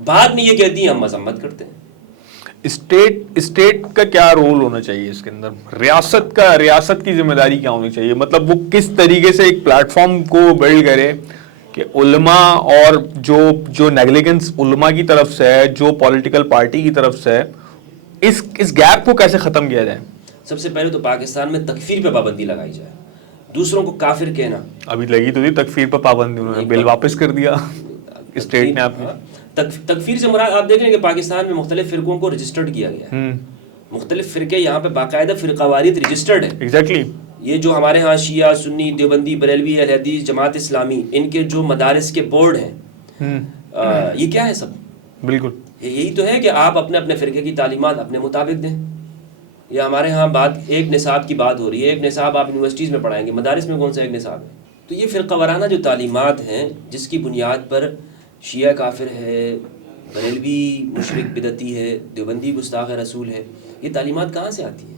بعد میں یہ کہتی ہیں ہم مذمت کرتے ہیں. اسٹیٹ کا کیا رول ہونا چاہیے اس کے اندر؟ ریاست کی ذمہ داری کیا ہونی چاہیے؟ مطلب وہ کس طریقے سے ایک پلیٹ فارم کو بلڈ کرے کہ علماء اور جو نیگلیجنس علماء کی طرف سے ہے، جو پولیٹیکل پارٹی کی طرف سے ہے، اس گیپ کو کیسے ختم کیا جائے؟ سب سے پہلے تو پاکستان میں تکفیر پہ پابندی لگائی جائے. دوسروں کو کافر کہنا، ابھی لگی تو تھی تکفیر پہ پابندی، انہوں نے بل واپس کر دیا اسٹیٹ نے. آپ نے تکفیر سے مراد آپ دیکھ لیں کہ پاکستان میں مختلف فرقوں کو رجسٹرڈ کیا گیا ہے. مختلف فرقے یہاں پہ باقاعدہ فرقہ واریت رجسٹرڈ ہے. ایگزیکٹلی. یہ جو ہمارے ہاں شیعہ، سنی، دیوبندی، بریلوی، اہل حدیث، جماعت اسلامی، ان کے جو مدارس کے بورڈ ہیں، یہ کیا ہے؟ سب بالکل یہی تو ہے کہ آپ اپنے اپنے فرقے کی تعلیمات اپنے مطابق دیں. یہ ہمارے ہاں بات ایک نصاب کی بات ہو رہی ہے. ایک نصاب آپ یونیورسٹیز میں پڑھائیں گے، مدارس میں کون سا ایک نصاب ہے؟ تو یہ فرقہ وارانہ جو تعلیمات ہیں، جس کی بنیاد پر شیعہ کافر ہے، بریلوی مشرک بدعتی ہے، دیوبندی گستاخ رسول ہے، یہ تعلیمات کہاں سے آتی ہیں؟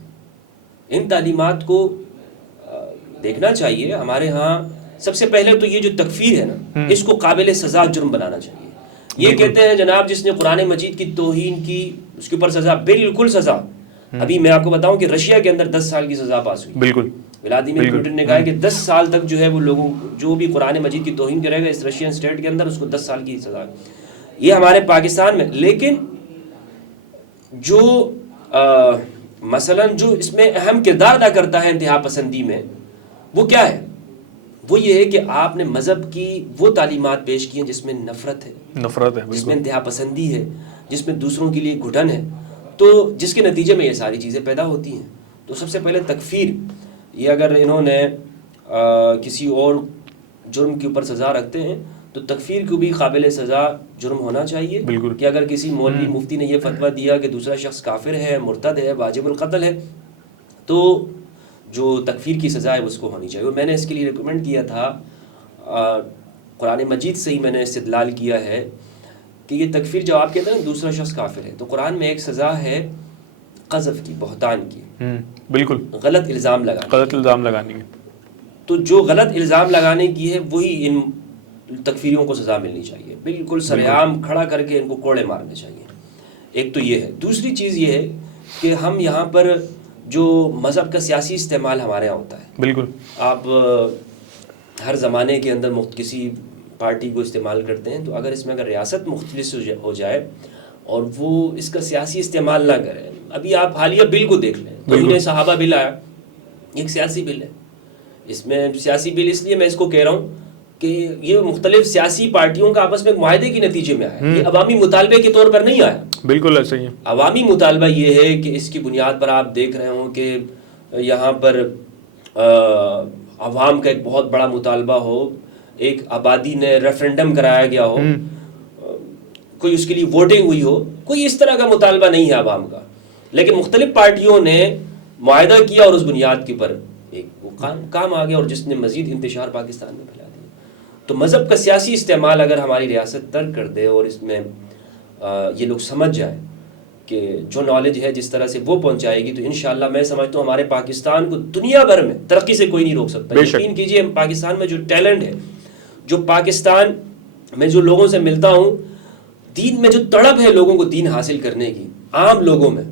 ان تعلیمات کو دیکھنا چاہیے. ہمارے ہاں سب سے پہلے تو یہ جو تکفیر ہے نا، اس کو قابل سزا جرم بنانا چاہیے. یہ کہتے ہیں جناب جس نے قرآن مجید کی توہین کی اس کے اوپر سزا، بالکل سزا. ابھی میں آپ کو بتاؤں کہ رشیا کے اندر 10 سال کی سزا پاس ہوئی. بالکل. ولادیمیر پوٹن نے کہا کہ 10 سال تک جو ہے وہ لوگوں جو بھی قرآن مجید کی توہین کرے گا اس رشین اسٹیٹ کے اندر، اس کو 10 سال کی سزا. یہ ہمارے پاکستان میں. لیکن جو مثلا جو اس میں اہم کردار ادا کرتا ہے انتہا پسندی میں، وہ کیا ہے؟ وہ یہ ہے کہ آپ نے مذہب کی وہ تعلیمات پیش کی ہیں جس میں نفرت ہے، جس میں انتہا پسندی ہے، جس میں دوسروں کے لیے گھٹن ہے، تو جس کے نتیجے میں یہ ساری چیزیں پیدا ہوتی ہیں. تو سب سے پہلے تکفیر، یہ اگر انہوں نے کسی اور جرم کے اوپر سزا رکھتے ہیں تو تکفیر کو بھی قابل سزا جرم ہونا چاہیے. کہ اگر کسی مولوی مفتی نے یہ فتویٰ دیا کہ دوسرا شخص کافر ہے، مرتد ہے، واجب القتل ہے، تو جو تکفیر کی سزا ہے اس کو ہونی چاہیے. اور میں نے اس کے لیے ریکمینڈ کیا تھا، قرآن مجید سے ہی میں نے استدلال کیا ہے کہ یہ تکفیر جو آپ کہتے ہیں دوسرا شخص کافر ہے، تو قرآن میں ایک سزا ہے قذف کی، بہتان کی. بالکل. غلط الزام لگانے کی. تو جو غلط الزام لگانے کی ہے وہی ان تکفیریوں کو سزا ملنی چاہیے. بالکل سرعام کھڑا کر کے ان کو کوڑے مارنے چاہیے. ایک تو یہ ہے. دوسری چیز یہ ہے کہ ہم یہاں پر جو مذہب کا سیاسی استعمال ہمارے یہاں ہوتا ہے، بالکل آپ ہر زمانے کے اندر کسی پارٹی کو استعمال کرتے ہیں، تو اگر اس میں اگر ریاست مختلف ہو جائے اور وہ اس کا سیاسی استعمال نہ کرے. ابھی آپ حالیہ بل کو دیکھ لیں، توہین صحابہ بل آیا، ایک سیاسی بل ہے. اس میں سیاسی بل اس لیے میں اس کو کہہ رہا ہوں کہ یہ مختلف سیاسی پارٹیوں کا آپس میں معاہدے کے نتیجے میں آیا، یہ عوامی مطالبے کے طور پر نہیں آیا. بالکل ایسا ہی ہے. عوامی مطالبہ یہ ہے کہ اس کی بنیاد پر آپ دیکھ رہے ہوں کہ یہاں پر عوام کا ایک بہت بڑا مطالبہ ہو، ایک آبادی نے ریفرینڈم کرایا گیا ہو، کوئی اس کے لیے ووٹنگ ہوئی ہو. کوئی اس طرح کا مطالبہ نہیں ہے عوام کا، لیکن مختلف پارٹیوں نے معاہدہ کیا اور اس بنیاد کے اوپر ایک کام آ گیا اور جس نے مزید انتشار پاکستان میں پھیلا دیا. تو مذہب کا سیاسی استعمال اگر ہماری ریاست ترک کر دے اور اس میں یہ لوگ سمجھ جائیں کہ جو نالج ہے جس طرح سے وہ پہنچائے گی، تو انشاءاللہ میں سمجھتا ہوں ہمارے پاکستان کو دنیا بھر میں ترقی سے کوئی نہیں روک سکتا. یقین کیجئے پاکستان میں جو ٹیلنٹ ہے، جو پاکستان میں جو لوگوں سے ملتا ہوں، دین میں جو تڑپ ہے لوگوں کو دین حاصل کرنے کی، عام لوگوں میں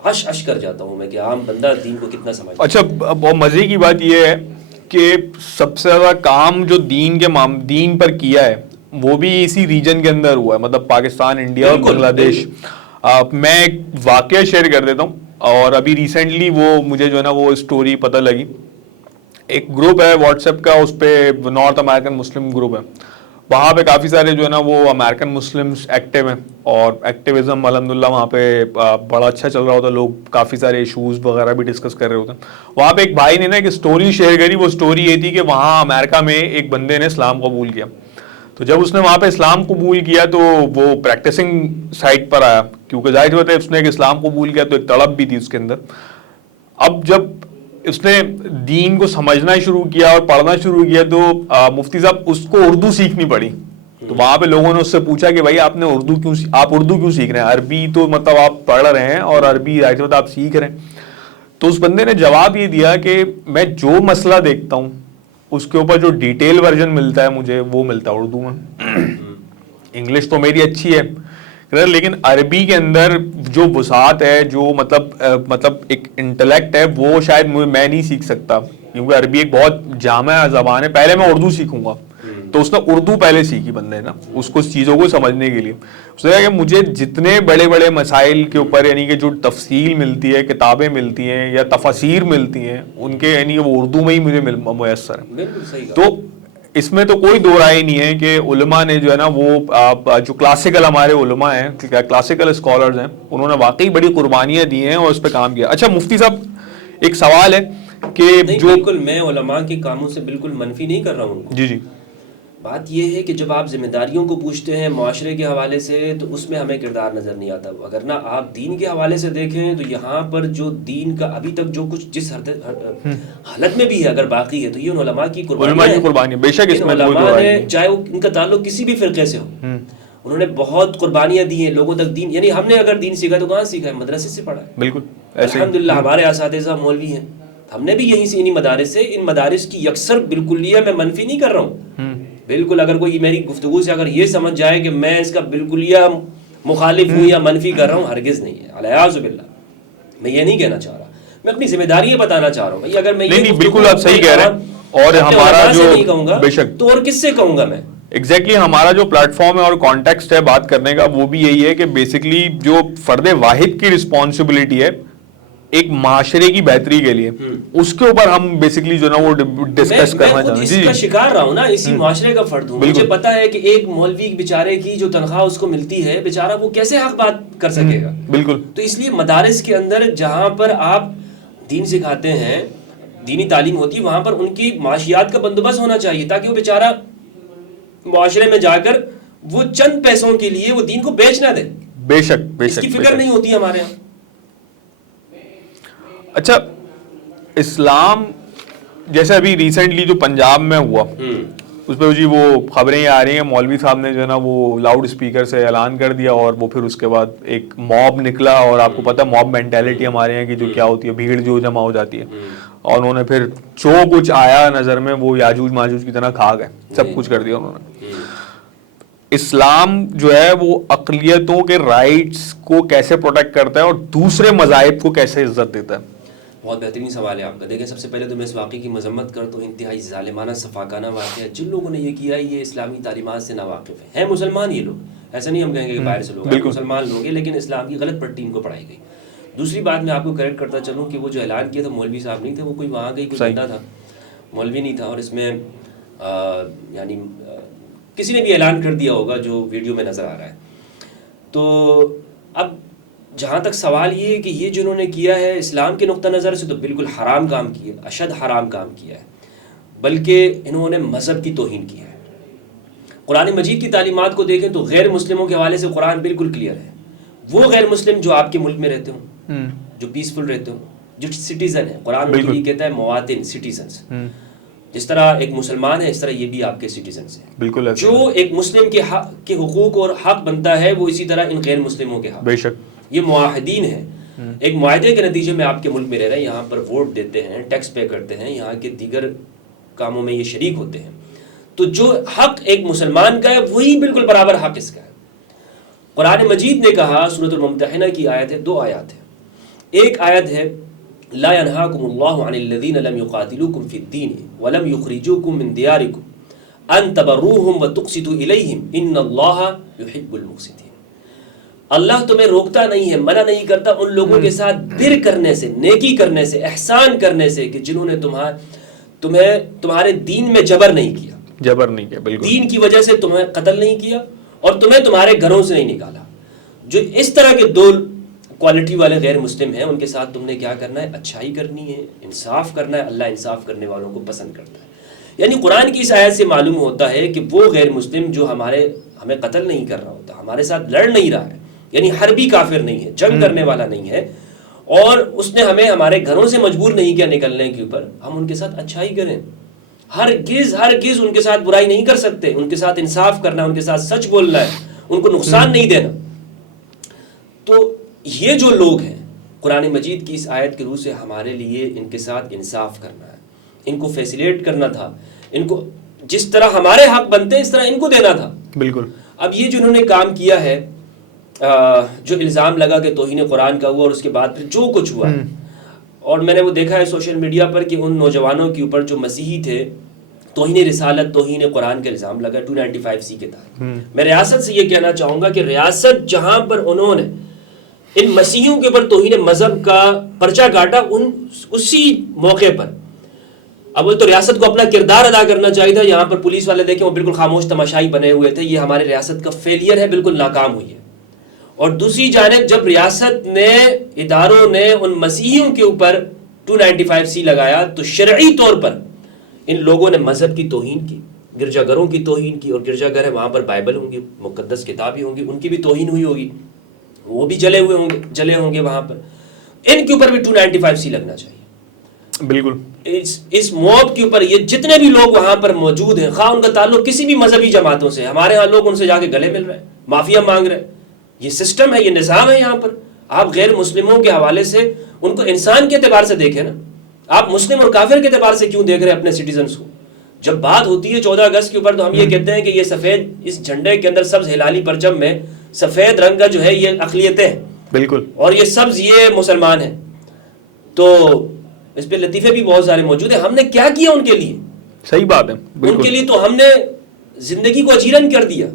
عش کر جاتا ہوں میں کہ عام بندہ دین کو کتنا سمجھتا ہے. اچھا، بہت مزے کی بات یہ ہے کہ سب سے زیادہ کام جو دین پر کیا ہے وہ بھی اسی ریجن کے اندر ہوا ہے، مطلب پاکستان، انڈیا اور بنگلہ دیش. میں ایک واقعہ شیئر کر دیتا ہوں، اور ابھی ریسنٹلی وہ مجھے جو ہے نا وہ اسٹوری پتہ لگی. ایک گروپ ہے واٹس ایپ کا، اس پہ نارتھ امریکن مسلم گروپ ہے. وہاں پہ کافی سارے جو ہے نا وہ امریکن مسلمس ایکٹیو ہیں، اور ایکٹیویزم الحمدللہ وہاں پہ بڑا اچھا چل رہا ہوتا ہے. لوگ کافی سارے ایشوز وغیرہ بھی ڈسکس کر رہے ہوتے ہیں. وہاں پہ ایک بھائی نے نا ایک اسٹوری شیئر کری. وہ اسٹوری یہ تھی کہ وہاں امریکہ میں ایک بندے نے اسلام قبول کیا. تو جب اس نے وہاں پہ اسلام قبول کیا تو وہ پریکٹسنگ سائٹ پر آیا، کیونکہ ظاہر ہوتا ہے اس نے ایک اسلام قبول کیا تو ایک تڑپ بھی تھی اس کے اندر. اب جب اس نے دین کو سمجھنا شروع کیا اور پڑھنا شروع کیا تو مفتی صاحب اس کو اردو سیکھنی پڑی. تو وہاں پہ لوگوں نے اس سے پوچھا کہ بھائی آپ اردو کیوں سیکھ رہے ہیں؟ عربی تو مطلب آپ پڑھ رہے ہیں اور عربی آپ سیکھ رہے ہیں. تو اس بندے نے جواب یہ دیا کہ میں جو مسئلہ دیکھتا ہوں اس کے اوپر جو ڈیٹیل ورژن ملتا ہے مجھے وہ ملتا ہے اردو میں. انگلش تو میری اچھی ہے لیکن عربی کے اندر جو وسعت ہے، جو مطلب ایک انٹلیکٹ ہے، وہ شاید میں نہیں سیکھ سکتا، کیونکہ عربی ایک بہت جامع زبان ہے. پہلے میں اردو سیکھوں گا، تو اس نے اردو پہلے سیکھی بندے نا اس کو چیزوں کو سمجھنے کے لیے. اس نے کہا کہ مجھے جتنے بڑے بڑے مسائل کے اوپر یعنی کہ جو تفصیل ملتی ہے، کتابیں ملتی ہیں یا تفاسیر ملتی ہیں ان کے، یعنی وہ اردو میں ہی مجھے میسر ہے. بالکل صحیح. تو اس میں تو کوئی دو رائے نہیں ہے کہ علماء نے جو ہے نا وہ جو کلاسیکل ہمارے علماء ہیں، کلاسیکل اسکالرز ہیں، انہوں نے واقعی بڑی قربانیاں دی ہیں اور اس پہ کام کیا. اچھا مفتی صاحب ایک سوال ہے کہ جو بالکل میں علماء کے کاموں سے بالکل منفی نہیں کر رہا ہوں. جی بات یہ ہے کہ جب آپ ذمہ داریوں کو پوچھتے ہیں معاشرے کے حوالے سے تو اس میں ہمیں کردار نظر نہیں آتا. اگر نہ آپ دین کے حوالے سے دیکھیں تو یہاں پر جو دین کا ابھی تک جو کچھ جس حالت میں بھی ہے اگر باقی ہے تو یہ ان علماء کی قربانی بے شک. اس میں علماء نے چاہے ان کا تعلق کسی بھی فرقے سے ہو، انہوں نے بہت قربانیاں دی ہیں لوگوں تک دین. یعنی ہم نے اگر دین سیکھا تو کہاں سیکھا ہے؟ مدرسے سے پڑھا ہے. بالکل الحمدللہ ہمارے اساتذہ مولوی ہیں، ہم نے بھی یہیں سے انہی مدارس سے. ان مدارس کی یکسر بالکلیہ میں منفی نہیں کر رہا ہوں بالکل. اگر کوئی میری گفتگو سے اگر یہ سمجھ جائے کہ میں اس کا بالکلیہ مخالف ہوں یا منفی کر رہا ہوں، ہرگز نہیں ہے. الیاذ باللہ، میں یہ نہیں کہنا چاہ رہا، میں اپنی ذمہ داریاں بتانا چاہ رہا ہوں. اگر میں نہیں بالکل آپ صحیح کہہ رہے ہیں. اور ہمارا جو بے شک تو اور کس سے کہوں گا میں؟ ایگزیکٹلی ہمارا جو پلیٹ فارم ہے اور کانٹیکسٹ ہے بات کرنے کا وہ بھی یہی ہے کہ بیسکلی جو فرد واحد کی رسپانسبلٹی ہے ایک معاشرے کی بہتری کے لیے، اس کے اوپر ہم بیسکلی جو نا وہ ڈسکس کرنا چاہتے ہیں. میں اس کا شکار رہا ہوں نا، اسی معاشرے کا فرد ہوں. مجھے پتا ہے کہ ایک مولوی بیچارے کی جو تنخواہ اس کو ملتی ہے، بیچارہ وہ کیسے حق بات کر سکے گا. بالکل. تو اس لیے مدارس کے اندر جہاں پر آپ دین سکھاتے ہیں، دینی تعلیم ہوتی ہے، وہاں پر ان کی معاشیات کا بندوبست ہونا چاہیے تاکہ وہ بیچارہ معاشرے میں جا کر وہ چند پیسوں کے لیے وہ دین کو بیچ نہ دے. بے شک بے شک. اس کی فکر نہیں ہوتی ہمارے یہاں. اچھا اسلام جیسے ابھی ریسنٹلی جو پنجاب میں ہوا اس پہ جی وہ خبریں آ رہی ہیں، مولوی صاحب نے جو ہے نا وہ لاؤڈ اسپیکر سے اعلان کر دیا اور وہ پھر اس کے بعد ایک موب نکلا. اور آپ کو پتہ موب مینٹیلٹی ہمارے یہاں کی جو کیا ہوتی ہے، بھیڑ جو جمع ہو جاتی ہے، اور انہوں نے پھر جو کچھ آیا نظر میں وہ یاجوج ماجوج کی طرح کھا گئے، سب کچھ کر دیا انہوں نے. اسلام جو ہے وہ اقلیتوں کے رائٹس کو کیسے پروٹیکٹ کرتا ہے اور دوسرے مذاہب کو کیسے عزت دیتا ہے؟ بہت بہترین سوال ہے آپ کا. دیکھیں سب سے پہلے تو میں اس واقعے کی مذمت کرتا ہوں، انتہائی ظالمانہ صفاقانہ واقعہ. جن لوگوں نے یہ کیا یہ اسلامی تعلیمات سے ناواقف ہیں مسلمان یہ لوگ. ایسا نہیں ہم کہیں گے کہ باہر سے لوگ ہیں، مسلمان لوگ ہیں، لیکن اسلام کی غلط پٹی ان کو پڑھائی گئی. دوسری بات میں آپ کو کریکٹ کرتا چلوں کہ وہ جو اعلان کیا تھا مولوی صاحب نہیں تھے، وہ کوئی وہاں کا ہی کوئی بندہ تھا، مولوی نہیں تھا. اور اس میں یعنی کسی نے بھی اعلان کر دیا ہوگا جو ویڈیو میں نظر آ رہا ہے. تو اب جہاں تک سوال یہ ہے کہ یہ جنہوں نے کیا ہے اسلام کے نقطہ نظر سے تو بالکل حرام کام کیا، اشد حرام کام کیا ہے، بلکہ انہوں نے مذہب کی توہین کی ہے. قرآن مجید کی تعلیمات کو دیکھیں تو غیر مسلموں کے حوالے سے قرآن بالکل کلیئر ہے. وہ غیر مسلم جو آپ کے ملک میں رہتے ہوں، جو پیسفل رہتے ہوں، جو سٹیزن ہے، قرآن ان کے لیے کہتا ہے مواطن، سٹیزنز. جس طرح ایک مسلمان ہے اس طرح یہ بھی آپ کے سٹیزنز ہیں. بالکل. جو ایک مسلم کے حقوق اور حق بنتا ہے وہ اسی طرح ان غیر مسلموں کے حق. بے شک. یہ معاہدین ہیں، ایک معاہدے کے نتیجے میں آپ کے ملک میں رہ رہے ہیں، یہاں پر ووٹ دیتے ہیں، ٹیکس پے کرتے ہیں، یہاں کے دیگر کاموں میں یہ شریک ہوتے ہیں. تو جو حق ایک مسلمان کا ہے وہی بالکل برابر حق اس کا ہے. قرآن مجید نے کہا، سورۃ الممتحنہ کی آیت ہے، 2 آیات ہیں. ایک آیت ہے لا ينهاكم الله عن الذين لم يقاتلوكم في الدين ولم يخرجوكم من دياركم ان تبروهم وتقسطوا اليهم ان الله يحب المقسطين. اللہ تمہیں روکتا نہیں ہے، منع نہیں کرتا ان لوگوں کے ساتھ بر کرنے سے، نیکی کرنے سے، احسان کرنے سے کہ جنہوں نے تمہیں تمہارے دین میں جبر نہیں کیا. بالکل. دین کی وجہ سے تمہیں قتل نہیں کیا اور تمہیں تمہارے گھروں سے نہیں نکالا. جو اس طرح کے 2 کوالٹی والے غیر مسلم ہیں ان کے ساتھ تم نے کیا کرنا ہے؟ اچھائی کرنی ہے، انصاف کرنا ہے. اللہ انصاف کرنے والوں کو پسند کرتا ہے. یعنی قرآن کی اس آیت سے معلوم ہوتا ہے کہ وہ غیر مسلم جو ہمیں قتل نہیں کر رہا ہوتا، ہمارے ساتھ لڑ نہیں رہا ہے، یعنی حربی کافر نہیں ہے، جنگ کرنے والا نہیں ہے، اور اس نے ہمیں ہمارے گھروں سے مجبور نہیں کیا نکلنے کے اوپر، ہم ان کے ساتھ اچھائی کریں. ہرگز ان کے ساتھ برائی نہیں کر سکتے. ان کے ساتھ انصاف کرنا، ان کے ساتھ سچ بولنا ہے، ان کو نقصان نہیں دینا. تو یہ جو لوگ ہیں قرآن مجید کی اس آیت کی روح سے ہمارے لیے ان کے ساتھ انصاف کرنا ہے، ان کو فیسیلیٹ کرنا تھا، ان کو جس طرح ہمارے حق بنتے ہیں اس طرح ان کو دینا تھا. بالکل. اب یہ جو انہوں نے کام کیا ہے جو الزام لگا کہ توہین قرآن کا ہوا اور اس کے بعد پھر جو کچھ ہوا ہے، اور میں نے وہ دیکھا ہے سوشل میڈیا پر کہ ان نوجوانوں کے اوپر جو مسیحی تھے توہین رسالت توہین قرآن کا الزام لگا 295C کے تحت. میں ریاست سے یہ کہنا چاہوں گا کہ ریاست جہاں پر انہوں نے ان مسیحیوں کے اوپر توہین مذہب کا پرچہ کاٹا، اسی موقع پر اول تو ریاست کو اپنا کردار ادا کرنا چاہیے تھا. یہاں پر پولیس والے دیکھیں وہ بالکل خاموش تماشائی بنے ہوئے تھے. یہ ہمارے ریاست کا فیلئر ہے، بالکل ناکام ہوئی ہے. اور دوسری جانب جب ریاست نے اداروں نے ان مسیحیوں کے اوپر 295C لگایا تو شرعی طور پر ان لوگوں نے مذہب کی توہین کی، گرجا گھروں کی توہین کی. اور گرجا گھر ہے وہاں پر بائبل ہوں گی، مقدس کتابیں ہوں گی، ان کی بھی توہین ہوئی ہوگی، وہ بھی جلے ہوں گے وہاں پر. ان کے اوپر بھی 295C لگنا چاہیے. بالکل اس موب کے اوپر یہ جتنے بھی لوگ وہاں پر موجود ہیں، خواہ ان کا تعلق کسی بھی مذہبی جماعتوں سے، ہمارے ہاں لوگ ان سے جا کے گلے مل رہے ہیں، معافیا مانگ رہے ہیں. یہ سسٹم ہے، یہ نظام ہے. یہاں پر آپ غیر مسلموں کے حوالے سے ان کو انسان کے اعتبار سے دیکھیں نا. آپ مسلم اور کافر کے اعتبار سے کیوں دیکھ رہے ہیں اپنے سٹیزنز کو؟ جب بات ہوتی ہے 14 اگست کے اوپر تو ہم یہ کہتے ہیں کہ یہ سفید، اس جھنڈے کے اندر سبز ہلالی پرچم میں سفید رنگ کا جو ہے یہ اقلیتیں ہیں، بالکل، اور یہ سبز یہ مسلمان ہیں. تو اس پہ لطیفے بھی بہت سارے موجود ہیں. ہم نے کیا کیا ان کے لیے؟ صحیح بات ہے، ان کے لیے تو ہم نے زندگی کو اجیرن کر دیا.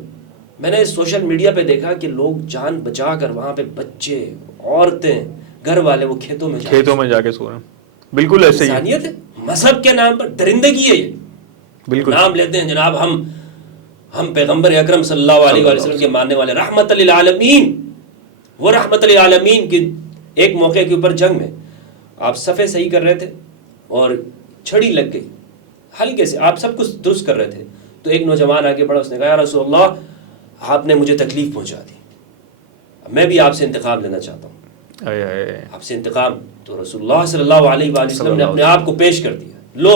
میں نے سوشل میڈیا پہ دیکھا کہ لوگ جان بچا کر وہاں پہ بچے، عورتیں، گھر والے وہ کھیتوں میں جا کے سو رہے ہیں. بالکل ایسے ہی انسانیت ہے. مذہب کے نام پر درندگی ہے. یہ بالکل نام لیتے ہیں جناب ہم پیغمبر اکرم صلی اللہ علیہ وسلم کے ماننے والے، رحمت للعالمین. وہ رحمت للعالمین کی ایک موقع کے اوپر جنگ میں آپ صفے صحیح کر رہے تھے اور چھڑی لگ گئی ہلکے سے، آپ سب کچھ درست کر رہے تھے تو ایک نوجوان آگے بڑھا، اس نے کہا یا رسول اللہ آپ نے مجھے تکلیف پہنچا دی، میں بھی آپ سے انتقام لینا چاہتا ہوں. آپ سے انتقام. تو رسول اللہ صلی اللہ علیہ وآلہ وسلم نے اپنے آپ کو پیش کر دیا. لو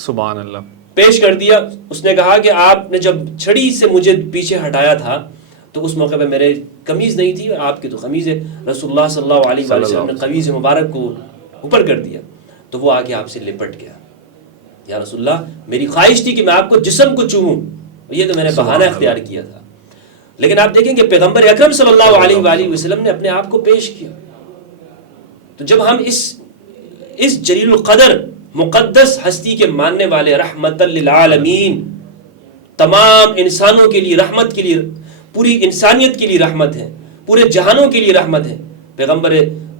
سبحان اللہ، پیش کر دیا. اس نے کہا کہ آپ نے جب چھڑی سے مجھے پیچھے ہٹایا تھا تو اس موقع پہ میرے قمیض نہیں تھی اور آپ کی تو قمیض ہے. رسول اللہ صلی اللہ علیہ وآلہ وسلم نے قمیض مبارک کو اوپر کر دیا تو وہ آگے آپ سے لپٹ گیا. یا رسول اللہ میری خواہش تھی کہ میں آپ کو جسم کو چوموں، یہ تو میں نے بہانہ اختیار کیا تھا. لیکن آپ دیکھیں کہ پیغمبر اکرم صلی اللہ علیہ وآلہ وسلم نے اپنے آپ کو پیش کیا. تو جب ہم اس جلیل القدر مقدس ہستی کے ماننے والے، رحمت للعالمین، تمام انسانوں کے لیے رحمت، کے لیے پوری انسانیت کے لیے رحمت ہے، پورے جہانوں کے لیے رحمت ہے، پیغمبر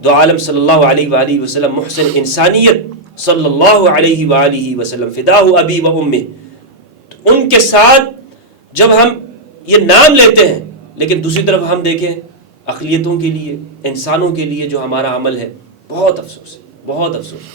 دو عالم صلی اللہ علیہ وآلہ وسلم محسن انسانیت صلی اللہ علیہ وآلہ وسلم فداہ ابی و امہ، ان کے ساتھ جب ہم یہ نام لیتے ہیں لیکن دوسری طرف ہم دیکھیں اقلیتوں کے لیے، انسانوں کے لیے جو ہمارا عمل ہے، بہت افسوس ہے، بہت افسوس.